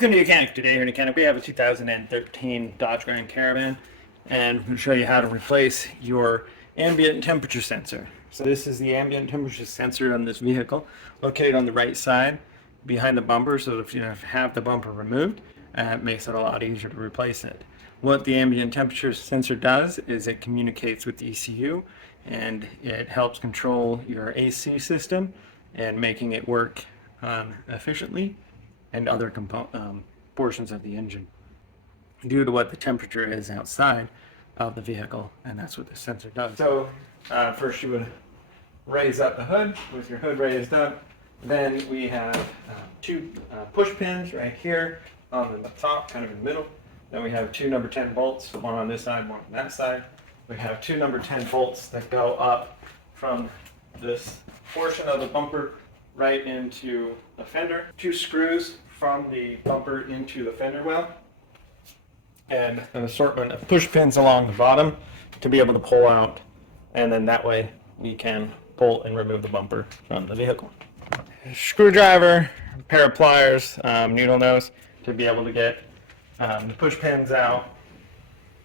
Welcome to YOUCANIC. Today here in YOUCANIC we have a 2013 Dodge Grand Caravan, and I'm going to show you how to replace your ambient temperature sensor. So this is the ambient temperature sensor on this vehicle, located on the right side behind the bumper, so if you have the bumper removed, it makes it a lot easier to replace it. What the ambient temperature sensor does is it communicates with the ECU, and it helps control your AC system and making it work efficiently, and other portions of the engine due to what the temperature is outside of the vehicle, and that's what the sensor does. So first you would raise up the hood with your hood raised up. Then we have two push pins right here on the top, kind of in the middle. Then we have two number 10 bolts, one on this side, one on that side. We have two number 10 bolts that go up from this portion of the bumper right into the fender. Two screws from the bumper into the fender well, and an assortment of push pins along the bottom to be able to pull out, and then that way we can pull and remove the bumper from the vehicle. Screwdriver, a pair of pliers, needle nose to be able to get the push pins out.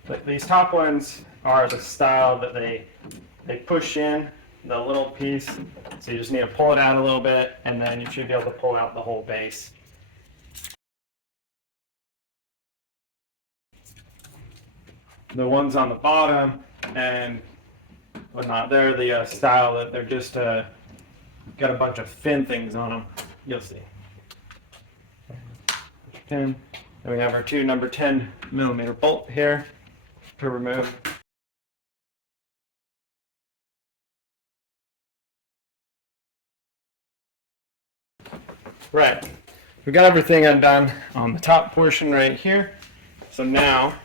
But these top ones are the style that they push in the little piece, so you just need to pull it out a little bit, and then you should be able to pull out the whole base. The ones on the bottom and whatnot, they're the style that they're just got a bunch of fin things on them. You'll see. 10. Then we have our two number 10 millimeter bolt here to remove. Right, we got everything undone on the top portion right here. So now I'll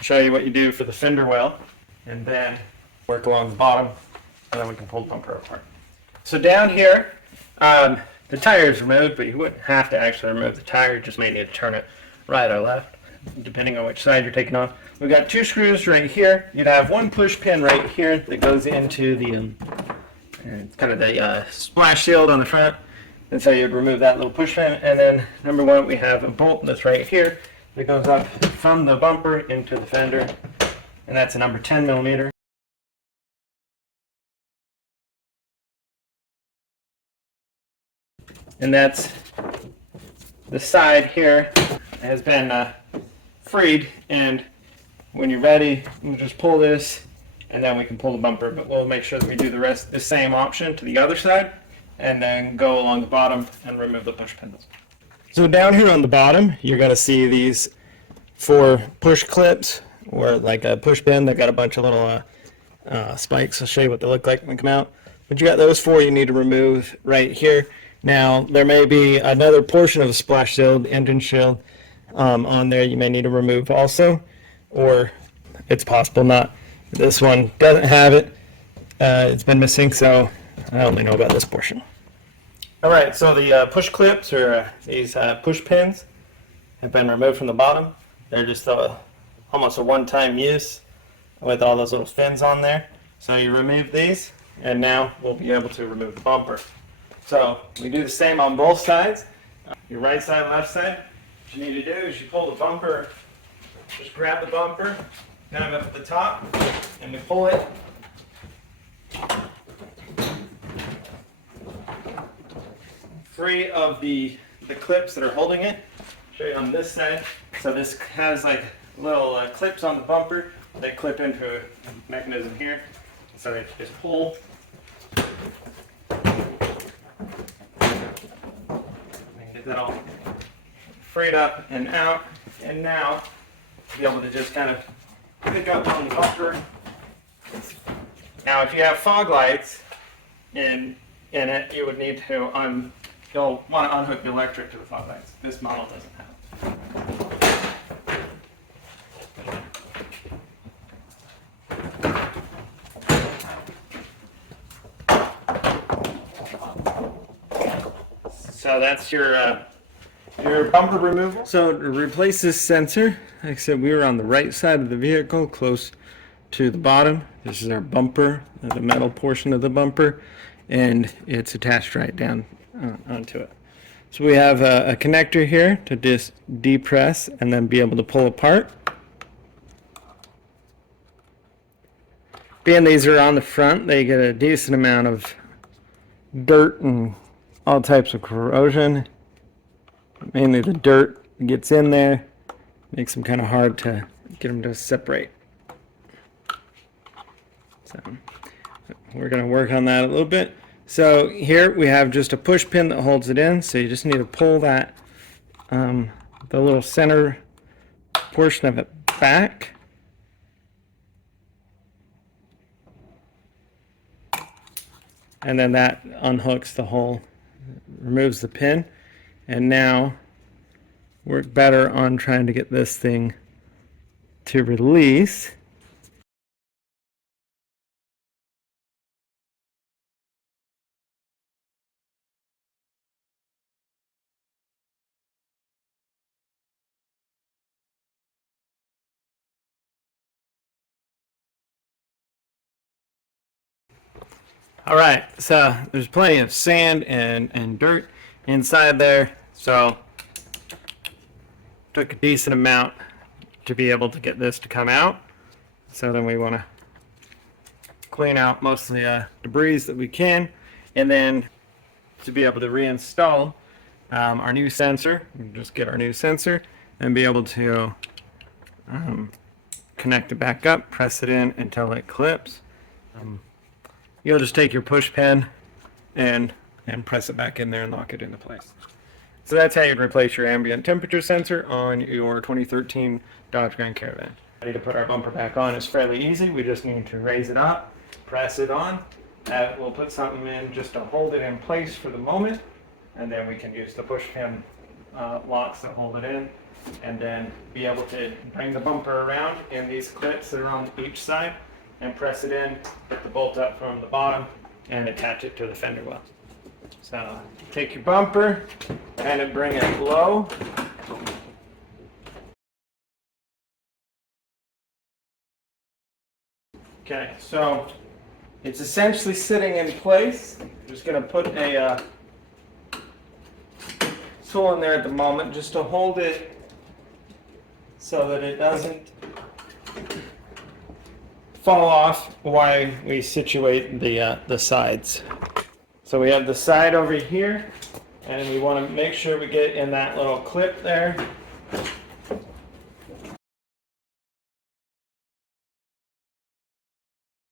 show you what you do for the fender well, and then work along the bottom, and then we can pull the bumper apart. So down here, the tire is removed, but you wouldn't have to actually remove the tire. You just may need to turn it right or left, depending on which side you're taking off. We've got two screws right here. You'd have one push pin right here that goes into the kind of the splash shield on the front. And so you'd remove that little push pin, and then number one, we have a bolt that's right here that goes up from the bumper into the fender, and that's a number 10 millimeter. And that's the side here has been freed, and when you're ready, you just pull this, and then we can pull the bumper. But we'll make sure that we do the rest the same option to the other side, and then go along the bottom and remove the push pins. So down here on the bottom, you're going to see these 4 push clips, or like a push pin that got a bunch of little spikes. I'll show you what they look like when they come out. But you got those 4 you need to remove right here. Now, there may be another portion of the splash shield, engine shield, on there you may need to remove also, or it's possible not. This one doesn't have it. It's been missing, so I only know about this portion. Alright, so the push clips, or these push pins, have been removed from the bottom. They're just almost a one-time use with all those little fins on there. So you remove these, and now we'll be able to remove the bumper. So we do the same on both sides. Your right side, left side. What you need to do is you pull the bumper, just grab the bumper, kind of up at the top, and we pull it. Free of the clips that are holding it. I'll show you on this side. So this has like little clips on the bumper. They clip into a mechanism here. So they just pull. Get that all freed up and out. And now be able to just kind of pick up on the bumper. Now if you have fog lights in it, you would need to you'll want to unhook the electric to the fog lights. This model doesn't have it. So that's your bumper removal. So to replace this sensor, like I said, we were on the right side of the vehicle, close to the bottom. This is our bumper, the metal portion of the bumper, and it's attached right down onto it. So we have a connector here to just depress and then be able to pull apart. Being these are on the front, they get a decent amount of dirt and all types of corrosion. Mainly the dirt gets in there, makes them kind of hard to get them to separate. So we're going to work on that a little bit. So here we have just a push pin that holds it in, so you just need to pull that, the little center portion of it back. And then that unhooks the hole, removes the pin, and now work better on trying to get this thing to release. All right, so there's plenty of sand and dirt inside there, so took a decent amount to be able to get this to come out. So then we want to clean out most of the debris that we can, and then to be able to reinstall our new sensor, just get our new sensor and be able to connect it back up, press it in until it clips. You'll just take your push pin and press it back in there and lock it into place. So that's how you'd replace your ambient temperature sensor on your 2013 Dodge Grand Caravan. Ready to put our bumper back on is fairly easy. We just need to raise it up, press it on. We'll put something in just to hold it in place for the moment, and then we can use the push pin locks that hold it in, and then be able to bring the bumper around in these clips that are on each side and press it in, get the bolt up from the bottom, and attach it to the fender well. So take your bumper and bring it low. Okay, so it's essentially sitting in place. I'm just going to put a tool in there at the moment just to hold it so that it doesn't fall off while we situate the sides. So we have the side over here, and we want to make sure we get in that little clip there. We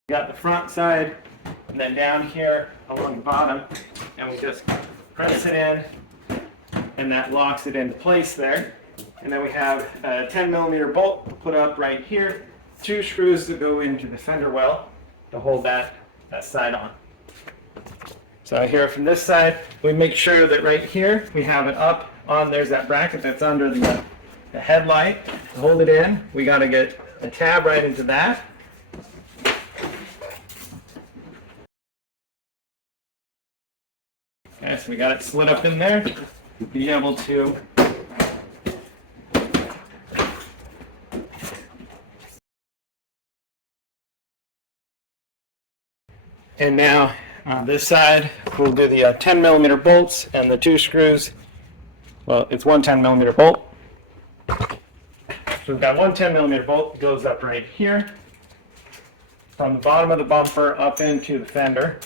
got the front side, and then down here along the bottom, and we just press it in, and that locks it into place there. And then we have a 10mm bolt put up right here, 2 screws that go into the fender well to hold that side on. So here from this side, we make sure that right here we have it up on, there's that bracket that's under the headlight. To hold it in, we got to get a tab right into that. Okay, so we got it slid up in there. Be able to and now on this side, we'll do the 10mm bolts and the 2 screws. Well, it's one 10mm bolt. So we've got one 10mm bolt that goes up right here from the bottom of the bumper up into the fender.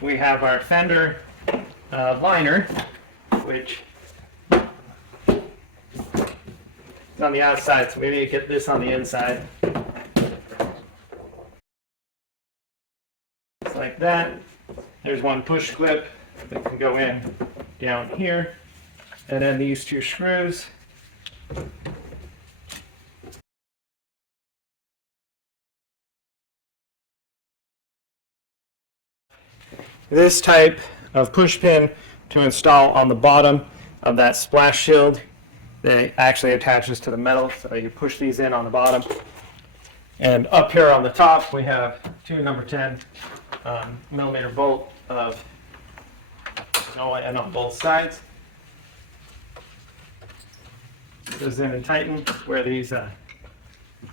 We have our fender liner, which is on the outside, so we need to get this on the inside. Just like that. There's one push clip that can go in down here, and then these 2 screws. This type of push pin to install on the bottom of that splash shield that actually attaches to the metal, so you push these in on the bottom. And up here on the top we have 2 number 10 millimeter bolt of and on both sides. Goes in and tighten where these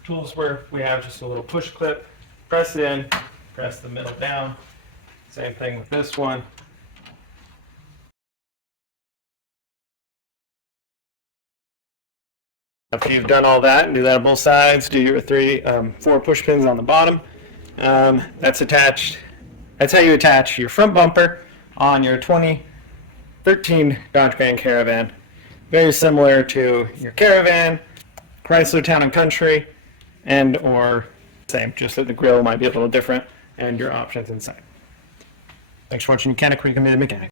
tools where we have just a little push clip, press it in, press the middle down. Same thing with this one. After you've done all that, and do that on both sides, do your 4 push pins on the bottom. That's attached. That's how you attach your front bumper on your 2013 Dodge Grand Caravan. Very similar to your Caravan, Chrysler Town Country, and or same, just that the grille might be a little different and your options inside. Thanks for watching YOUCANIC, recommended mechanic.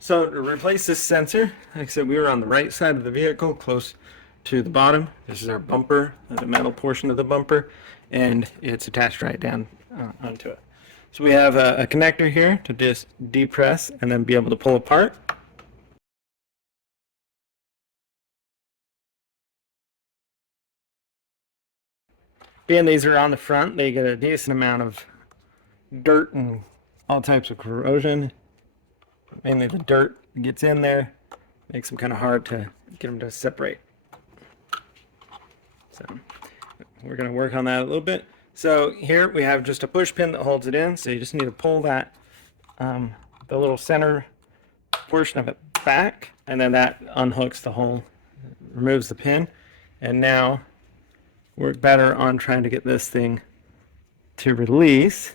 So to replace this sensor, like I said, we were on the right side of the vehicle, close to the bottom. This is our bumper, the metal portion of the bumper, and it's attached right down onto it. So we have a connector here to just depress and then be able to pull apart. Being these are on the front, they get a decent amount of dirt and all types of corrosion. Mainly the dirt gets in there, makes them kind of hard to get them to separate. So we're going to work on that a little bit. So here we have just a push pin that holds it in. So you just need to pull that, the little center portion of it back, and then that unhooks the hole, removes the pin. And now work better on trying to get this thing to release.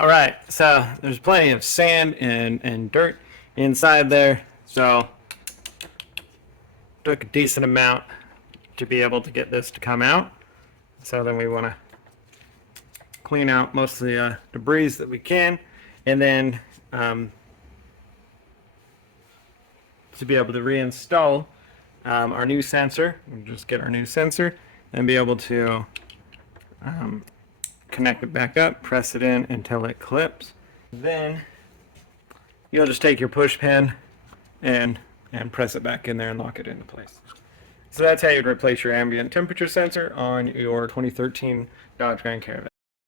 All right, so there's plenty of sand and dirt inside there, so took a decent amount to be able to get this to come out. So then we want to clean out most of the debris that we can, and then to be able to reinstall our new sensor, we'll just get our new sensor and be able to connect it back up, press it in until it clips. Then you'll just take your push pin and press it back in there and lock it into place. So that's how you'd replace your ambient temperature sensor on your 2013 Dodge Grand Caravan.